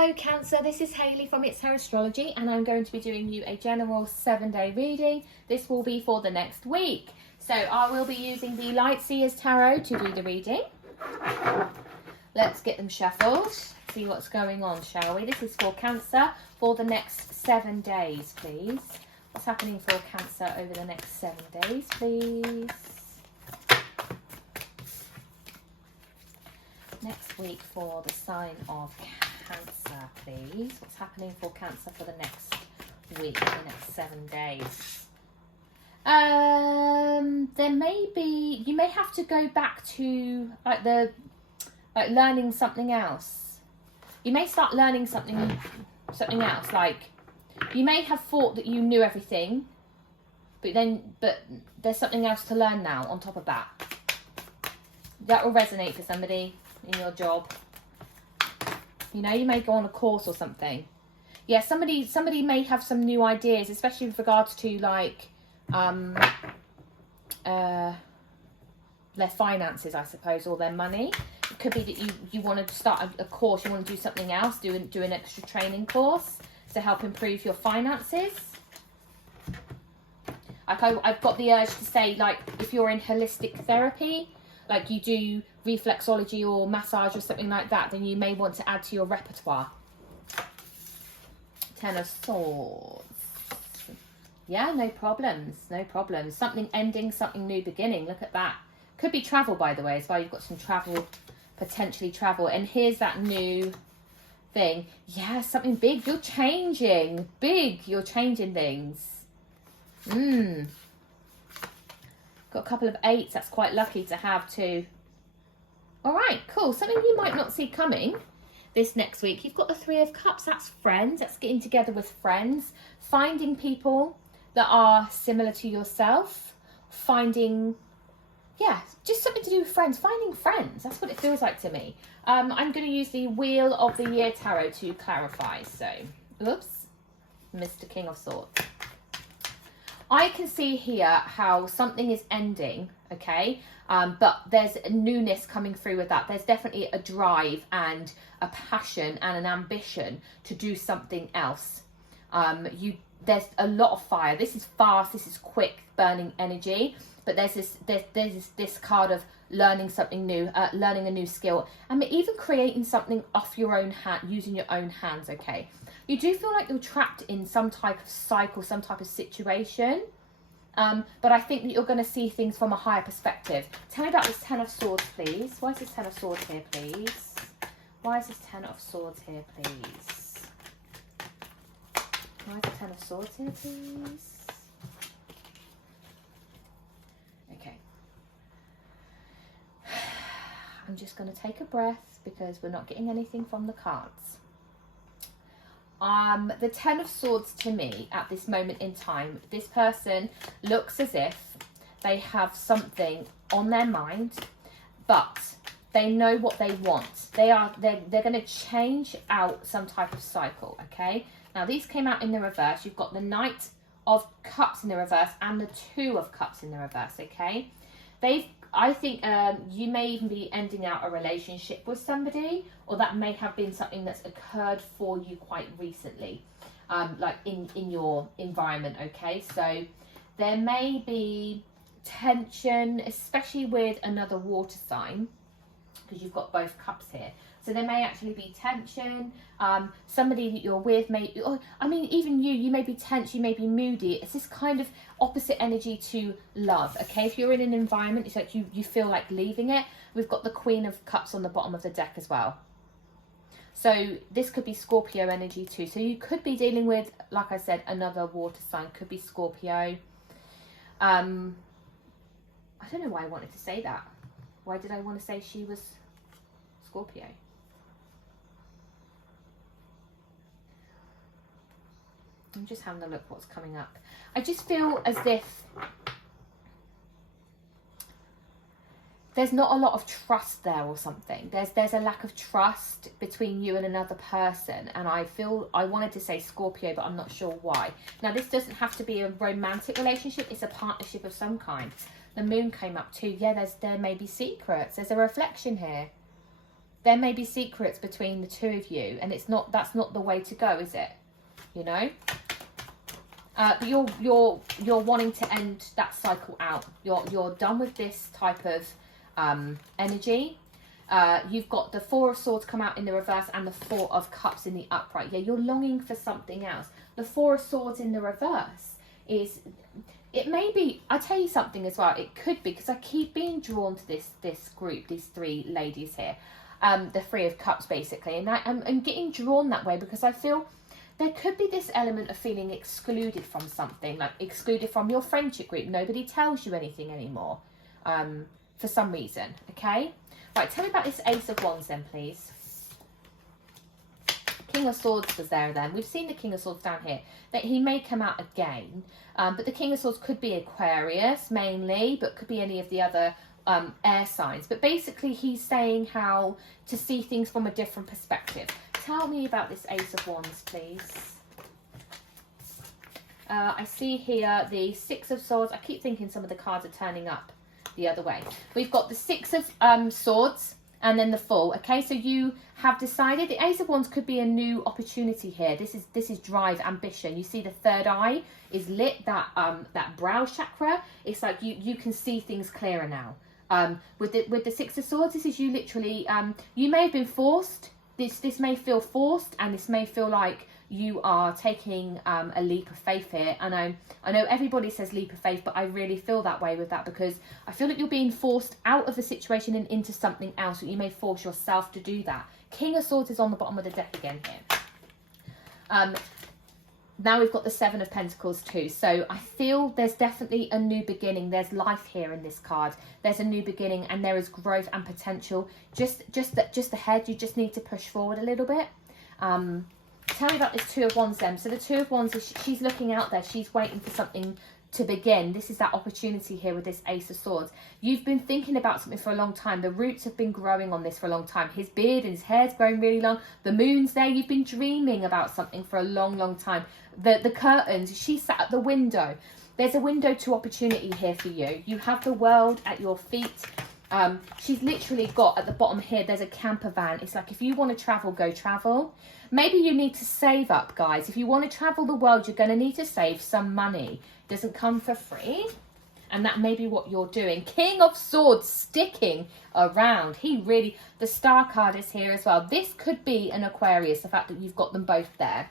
Hello Cancer, this is Hayley from It's Her Astrology and I'm going to be doing you a general 7-day reading. This will be for the next week. So I will be using the Light Seers Tarot to do the reading. Let's get them shuffled, see what's going on, shall we? This is for Cancer for the next 7 days, please. What's happening for Cancer over the next 7 days, please? Next week for the sign of Cancer, please. What's happening for Cancer for the next week, the next 7 days? There may be, you may have to go back to like learning something else. You may start learning something else. Like you may have thought that you knew everything, but there's something else to learn now on top of that. That will resonate for somebody in your job. You know, you may go on a course or something. Yeah, somebody may have some new ideas, especially with regards to like their finances, I suppose, or their money. It could be that you want to start a course, you want to do something else, do an extra training course to help improve your finances. Like I've got the urge to say, like, if you're in holistic therapy, like you do reflexology or massage or something like that, then you may want to add to your repertoire. 10 of Swords. Yeah, no problems, no problems. Something ending, something new beginning. Look at that. Could be travel, by the way, as well. You've got some travel, potentially travel. And here's that new thing. Yeah, something big. You're changing. Big. You're changing things. Got a couple of 8s. That's quite lucky to have too. All right, cool. Something you might not see coming this next week. You've got the 3 of Cups. That's friends. That's getting together with friends. Finding people that are similar to yourself. Finding, yeah, just something to do with friends. Finding friends. That's what it feels like to me. I'm going to use the Wheel of the Year Tarot to clarify. So, oops, Mr. King of Swords. I can see here how something is ending, okay? But there's a newness coming through with that. There's definitely a drive and a passion and an ambition to do something else. There's a lot of fire. This is fast. This is quick, burning energy. But there's this card of learning something new, learning a new skill, and even creating something off your own hand, using your own hands. Okay, you do feel like you're trapped in some type of cycle, some type of situation. But I think that you're going to see things from a higher perspective. Tell me about this 10 of Swords, please. Why is this 10 of Swords here, please? Why is this 10 of Swords here, please? Why is the 10 of Swords here, please? Okay. I'm just going to take a breath because we're not getting anything from the cards. The 10 of Swords to me at this moment in time, this person looks as if they have something on their mind, but they know what they want. They're going to change out some type of cycle, okay? Now, these came out in the reverse. You've got the Knight of Cups in the reverse and the 2 of Cups in the reverse, okay? I think you may even be ending out a relationship with somebody, or that may have been something that's occurred for you quite recently, like in your environment, okay? So there may be tension, especially with another water sign, because you've got both cups here. So there may actually be tension. Somebody that you're with may, I mean, even you may be tense, you may be moody. It's this kind of opposite energy to love, okay? If you're in an environment, it's like you feel like leaving it. We've got the Queen of Cups on the bottom of the deck as well. So this could be Scorpio energy too. So you could be dealing with, like I said, another water sign. Could be Scorpio. I don't know why I wanted to say that. Why did I want to say she was Scorpio? I'm just having a look what's coming up. I just feel as if there's not a lot of trust there or something. There's a lack of trust between you and another person. And I wanted to say Scorpio, but I'm not sure why. Now, this doesn't have to be a romantic relationship. It's a partnership of some kind. The Moon came up too. Yeah, there may be secrets. There's a reflection here. there may be secrets between the two of you, and that's not the way to go, is it? You know? But you're wanting to end that cycle out. You're done with this type of energy. You've got the Four of Swords come out in the reverse and the Four of Cups in the upright. Yeah, you're longing for something else. The Four of Swords in the reverse is, it may be, I'll tell you something as well, it could be, because I keep being drawn to this group, these three ladies here, the Three of Cups basically, and I'm getting drawn that way because I feel there could be this element of feeling excluded from something, like excluded from your friendship group. Nobody tells you anything anymore for some reason, okay? Right, tell me about this Ace of Wands then, please. King of Swords was there then. We've seen the King of Swords down here. That he may come out again, but the King of Swords could be Aquarius mainly, but could be any of the other air signs. But basically he's saying how to see things from a different perspective. Tell me about this Ace of Wands, please. I see here the Six of Swords. I keep thinking some of the cards are turning up the other way. We've got the Six of Swords and then the Fool. Okay, so you have decided the Ace of Wands could be a new opportunity here. This is drive, ambition. You see the third eye is lit, that brow chakra. It's like you can see things clearer now. With the Six of Swords, this is you literally, you may have been forced. This may feel forced, and this may feel like you are taking a leap of faith here. And I know everybody says leap of faith, but I really feel that way with that, because I feel like you're being forced out of the situation and into something else. You may force yourself to do that. King of Swords is on the bottom of the deck again here. Now we've got the Seven of Pentacles too. So I feel there's definitely a new beginning. There's life here in this card. There's a new beginning, and there is growth and potential. Just ahead. You just need to push forward a little bit. Tell me about this Two of Wands then. So the Two of Wands is she's looking out there. She's waiting for something to begin. This is that opportunity here with this Ace of Swords. You've been thinking about something for a long time. The roots have been growing on this for a long time. His beard and his hair's growing really long. The moon's there. You've been dreaming about something for a long, long time. The curtains, she sat at the window. There's a window to opportunity here for you. You have the world at your feet. She's literally got at the bottom here, there's a camper van. It's like, if you want to travel, go travel. Maybe you need to save up, guys. If you want to travel the world, you're going to need to save some money. It doesn't come for free. And that may be what you're doing. King of Swords sticking around. The Star card is here as well. This could be an Aquarius, the fact that you've got them both there.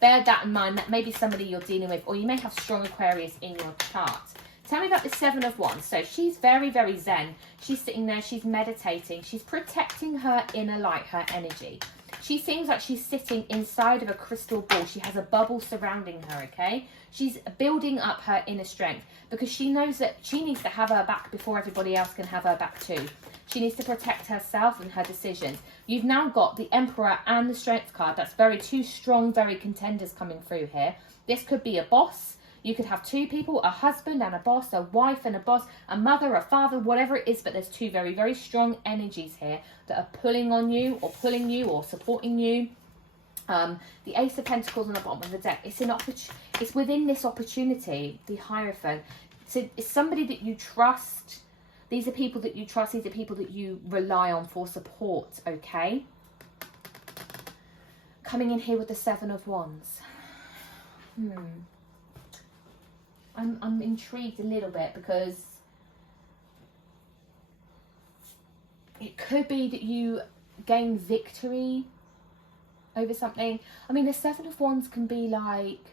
Bear that in mind. That may be somebody you're dealing with, or you may have strong Aquarius in your chart. Tell me about the Seven of Wands. So she's very, very zen. She's sitting there. She's meditating. She's protecting her inner light, her energy. She seems like she's sitting inside of a crystal ball. She has a bubble surrounding her, okay? She's building up her inner strength because she knows that she needs to have her back before everybody else can have her back too. She needs to protect herself and her decisions. You've now got the Emperor and the Strength card. That's two strong, very contenders coming through here. This could be a boss. You could have two people, a husband and a boss, a wife and a boss, a mother, a father, whatever it is. But there's two very, very strong energies here that are pulling on you or pulling you or supporting you. The Ace of Pentacles on the bottom of the deck. It's within this opportunity, the Hierophant. So it's somebody that you trust. These are people that you trust. These are people that you rely on for support, okay? Coming in here with the Seven of Wands. I'm intrigued a little bit because it could be that you gain victory over something. I mean, the Seven of Wands can be like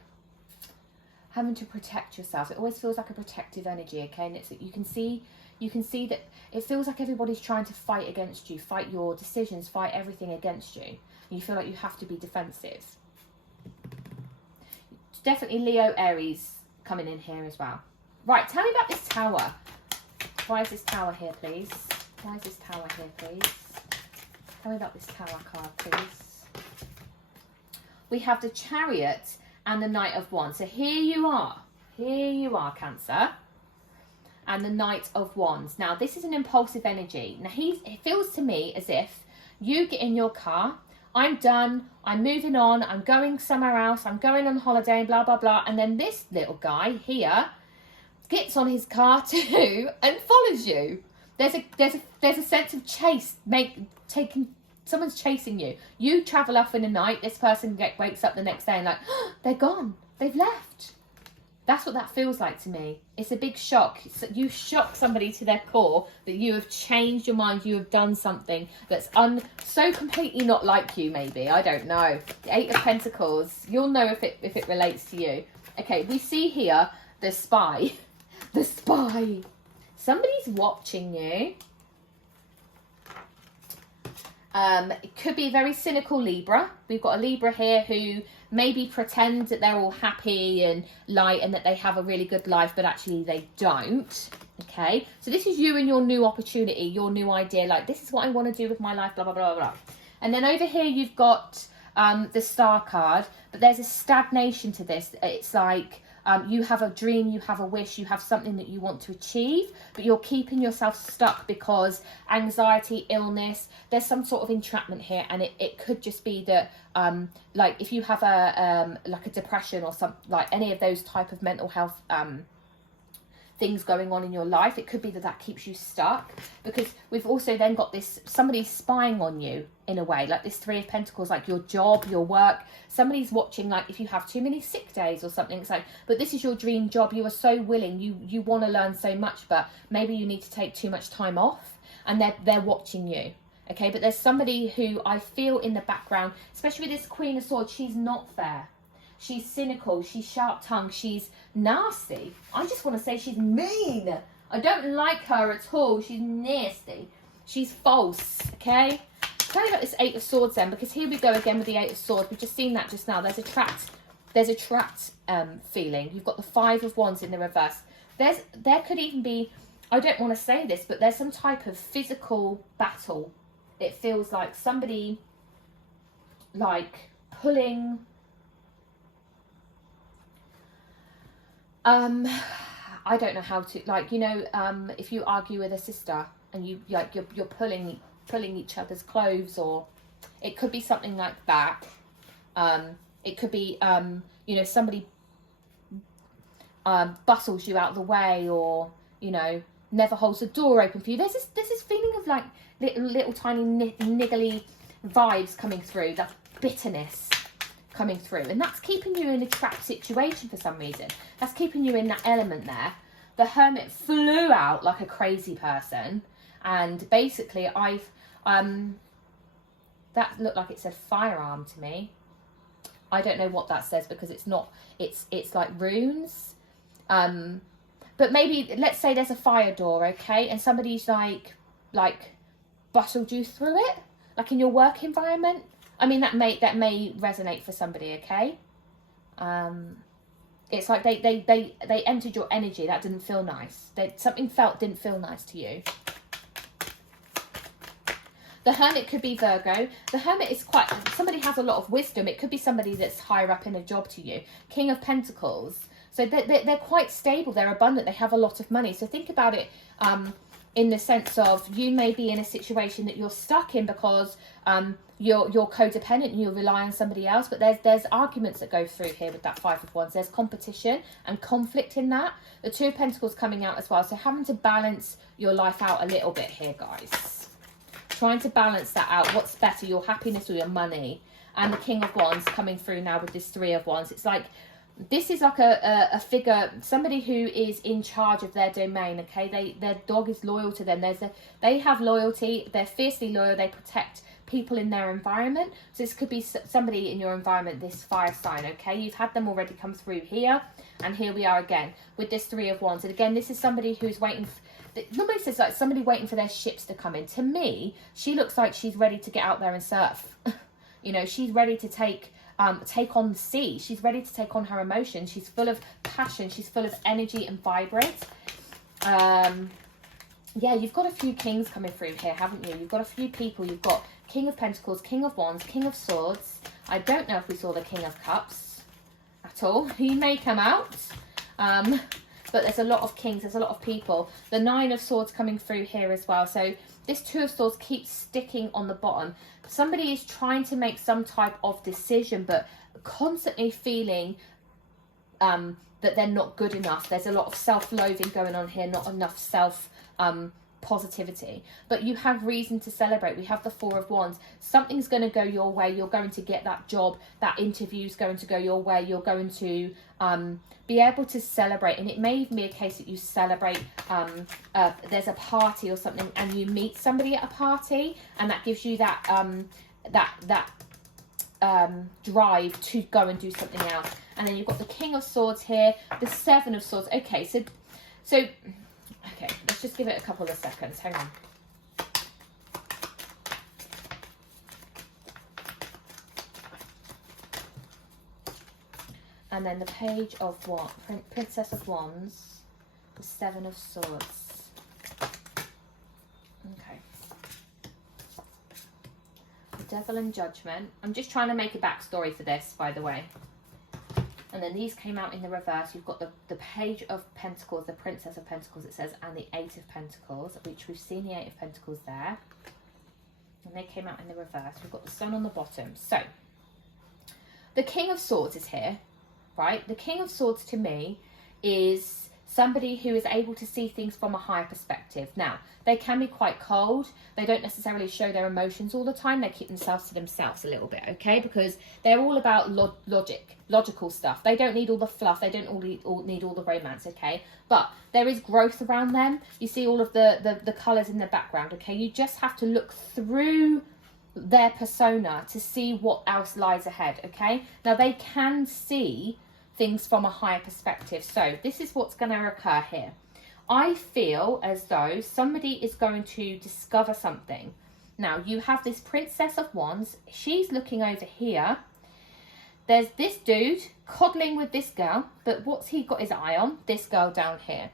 having to protect yourself. It always feels like a protective energy, okay? And it's that you can see that it feels like everybody's trying to fight against you, fight your decisions, fight everything against you. And you feel like you have to be defensive. It's definitely Leo, Aries coming in here as well. Right, tell me about this Tower. Why is this Tower here, please? Why is this Tower here, please? Tell me about this Tower card, please. We have the Chariot and the Knight of Wands. So here you are, Cancer, and the Knight of Wands. Now, this is an impulsive energy. Now, it feels to me as if you get in your car, I'm done, I'm moving on, I'm going somewhere else, I'm going on holiday, blah, blah, blah. And then this little guy here gets on his car too and follows you. There's a sense of chase, taking someone's chasing you. You travel off in the night. This person wakes up the next day and like, oh, they're gone. They've left. That's what that feels like to me. It's a big shock. You shock somebody to their core that you have changed your mind. You have done something that's so completely not like you, maybe. I don't know. The Eight of Pentacles. You'll know if it relates to you. Okay, we see here the spy. The spy. Somebody's watching you. It could be a very cynical Libra. We've got a Libra here who maybe pretend that they're all happy and light and that they have a really good life, but actually they don't. Okay, so this is you and your new opportunity, your new idea, like this is what I want to do with my life, blah, blah, blah, blah. And then over here you've got the Star card, but there's a stagnation to this. It's like you have a dream, you have a wish, you have something that you want to achieve, but you're keeping yourself stuck because anxiety, illness, there's some sort of entrapment here. And it could just be that, like if you have like a depression or like any of those type of mental health things going on in your life, it could be that keeps you stuck, because we've also then got this, somebody spying on you in a way, like this Three of Pentacles, like your job, your work, somebody's watching, like if you have too many sick days or something. It's like, but this is your dream job, you are so willing, you want to learn so much, but maybe you need to take too much time off, and they're watching you. Okay, but there's somebody who I feel in the background, especially with this Queen of Swords, she's not fair. She's cynical, she's sharp-tongued, she's nasty. I just want to say she's mean. I don't like her at all. She's nasty. She's false, okay? Tell me about this Eight of Swords then, because here we go again with the Eight of Swords. We've just seen that just now. There's a trapped feeling. You've got the Five of Wands in the reverse. There could even be, I don't want to say this, but there's some type of physical battle. It feels like somebody like pulling... I don't know how to, like, you know, if you argue with a sister and you're pulling each other's clothes, or it could be something like that. It could be, you know, somebody bustles you out of the way, or, you know, never holds the door open for you. There's this feeling of like little tiny niggly vibes coming through, that bitterness coming through, and that's keeping you in a trapped situation for some reason. That's keeping you in that element there. The Hermit flew out like a crazy person, and basically I've that looked like it said firearm to me. I don't know what that says, because it's not, it's like runes, but maybe let's say there's a fire door, okay, and somebody's like bustled you through it, like in your work environment. I mean, that may resonate for somebody, okay? It's like they entered your energy. That didn't feel nice. Something didn't feel nice to you. The Hermit could be Virgo. The Hermit is somebody has a lot of wisdom. It could be somebody that's higher up in a job to you. King of Pentacles. So they're quite stable. They're abundant. They have a lot of money. So think about it in the sense of, you may be in a situation that you're stuck in because you're codependent and you rely on somebody else, but there's arguments that go through here with that Five of Wands. There's competition and conflict in that. The Two of Pentacles coming out as well, so having to balance your life out a little bit here, guys. Trying to balance that out. What's better, your happiness or your money? And the King of Wands coming through now with this Three of Wands. It's like, this is like a figure, somebody who is in charge of their domain, okay? Their dog is loyal to them. They have loyalty. They're fiercely loyal. They protect people in their environment. So this could be somebody in your environment, this fire sign, okay? You've had them already come through here, and here we are again with this Three of Wands. And again, this is somebody who's waiting. Nobody says like somebody waiting for their ships to come in. To me, she looks like she's ready to get out there and surf. You know, she's ready to take on the sea. She's ready to take on her emotions. She's full of passion. She's full of energy and vibrant. Yeah, you've got a few kings coming through here, haven't you? You've got a few people. You've got King of Pentacles, King of Wands, King of Swords. I don't know if we saw the King of Cups at all. He may come out. But there's a lot of kings. There's a lot of people. The Nine of Swords coming through here as well. So this Two of Swords keeps sticking on the bottom. Somebody is trying to make some type of decision, but constantly feeling that they're not good enough. There's a lot of self-loathing going on here. Not enough self positivity, but you have reason to celebrate. We have the Four of Wands. Something's going to go your way. You're going to get that job. That interview's going to go your way. You're going to be able to celebrate, and it may even be a case that you celebrate, there's a party or something, and you meet somebody at a party, and that gives you that drive to go and do something else. And then you've got the King of Swords here, the Seven of Swords. Okay, so okay, let's just give it a couple of seconds. Hang on. And then the Page of what? Princess of Wands, the Seven of Swords. Okay. The Devil and Judgment. I'm just trying to make a backstory for this, by the way. And then these came out in the reverse. You've got the Page of Pentacles, the Princess of Pentacles, it says, and the Eight of Pentacles, which we've seen the Eight of Pentacles there. And they came out in the reverse. We've got the Sun on the bottom. So, the King of Swords is here, right? The King of Swords, to me, is somebody who is able to see things from a higher perspective. Now, they can be quite cold. They don't necessarily show their emotions all the time. They keep themselves to themselves a little bit, okay? Because they're all about logical stuff. They don't need all the fluff. They don't need all the romance, okay? But there is growth around them. You see all of the colours in the background, okay? You just have to look through their persona to see what else lies ahead, okay? Now, they can see things from a higher perspective. So this is what's going to occur here. I feel as though somebody is going to discover something. Now, you have this Princess of Wands. She's looking over here. There's this dude coddling with this girl, but what's he got his eye on? This girl down here.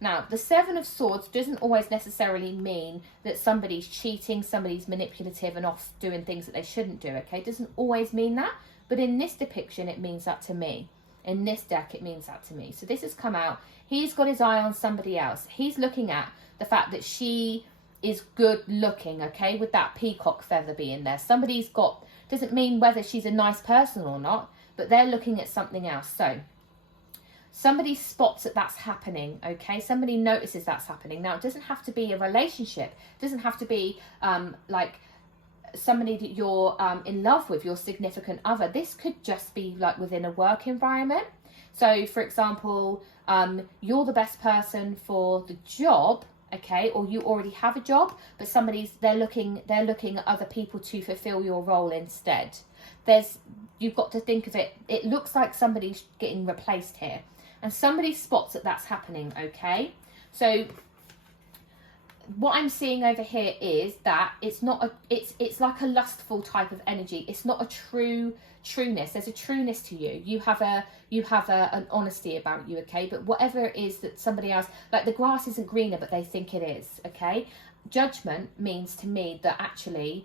Now, the Seven of Swords doesn't always necessarily mean that somebody's cheating, somebody's manipulative and off doing things that they shouldn't do, okay? It doesn't always mean that, but in this depiction, it means that to me. In this deck, it means that to me. So this has come out. He's got his eye on somebody else. He's looking at the fact that she is good looking, okay, with that peacock feather being there. Somebody's got, doesn't mean whether she's a nice person or not, but they're looking at something else. So somebody spots that that's happening, okay? Somebody notices that's happening. Now, it doesn't have to be a relationship. It doesn't have to be like somebody that you're in love with, your significant other. This could just be like within a work environment. So, for example, you're the best person for the job, okay, or you already have a job, but they're looking at other people to fulfill your role instead. You've got to think of it. It looks like somebody's getting replaced here, and somebody spots that that's happening, okay. So what I'm seeing over here is that it's not it's like a lustful type of energy. It's not a trueness. There's a trueness to you. You have an honesty about you, okay? But whatever it is that somebody else, like the grass isn't greener, but they think it is, okay? Judgment means to me that actually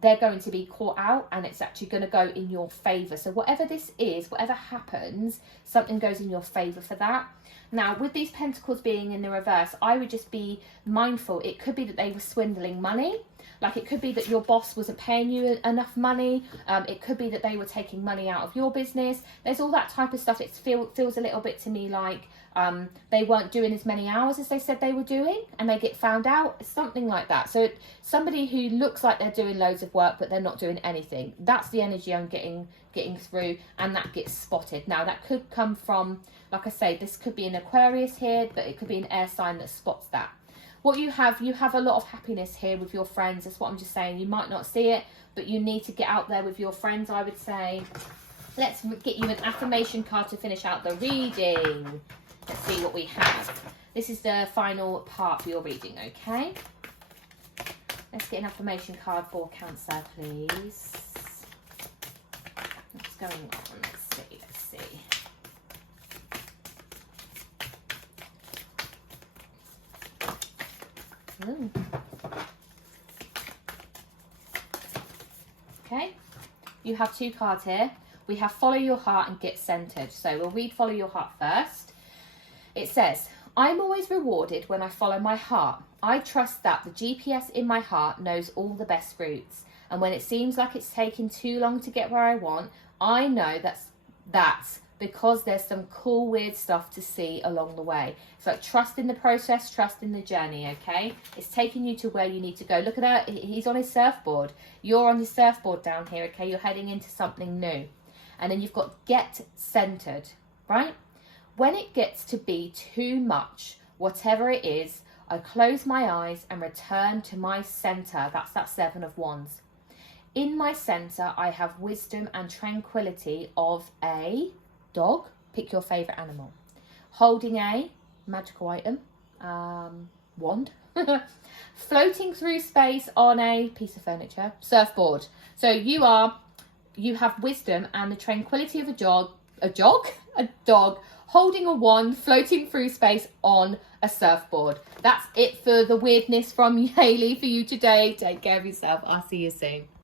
they're going to be caught out, and it's actually going to go in your favour. So whatever this is, whatever happens, something goes in your favour for that. Now, with these pentacles being in the reverse, I would just be mindful. It could be that they were swindling money. Like, it could be that your boss wasn't paying you enough money. It could be that they were taking money out of your business. There's all that type of stuff. It feels a little bit to me like they weren't doing as many hours as they said they were doing, and they get found out. Something like that. So somebody who looks like they're doing loads of work, but they're not doing anything. That's the energy I'm getting through, and that gets spotted. Now, that could come from, like I say, this could be an Aquarius here, but it could be an air sign that spots that. What you have a lot of happiness here with your friends. That's what I'm just saying. You might not see it, but you need to get out there with your friends, I would say. Let's get you an affirmation card to finish out the reading. Let's see what we have. This is the final part for your reading, okay? Let's get an affirmation card for Cancer, please. What's going on? Let's see. Ooh. Okay, you have two cards here. We have Follow Your Heart and Get Centered. So we'll read Follow Your Heart first. It says, I'm always rewarded when I follow my heart. I trust that the GPS in my heart knows all the best routes. And when it seems like it's taking too long to get where I want, I know that because there's some cool, weird stuff to see along the way. It's like trust in the process, trust in the journey, okay? It's taking you to where you need to go. Look at that, he's on his surfboard. You're on his surfboard down here, okay? You're heading into something new. And then you've got get centered, right? When it gets to be too much, whatever it is, I close my eyes and return to my center. That's that 7 of Wands. In my center, I have wisdom and tranquility of a dog. Pick your favorite animal. Holding a magical item, wand. Floating through space on a piece of furniture, surfboard. So you have wisdom and the tranquility of a dog, holding a wand, floating through space on a surfboard. That's it for the weirdness from Hayley for you today. Take care of yourself. I'll see you soon.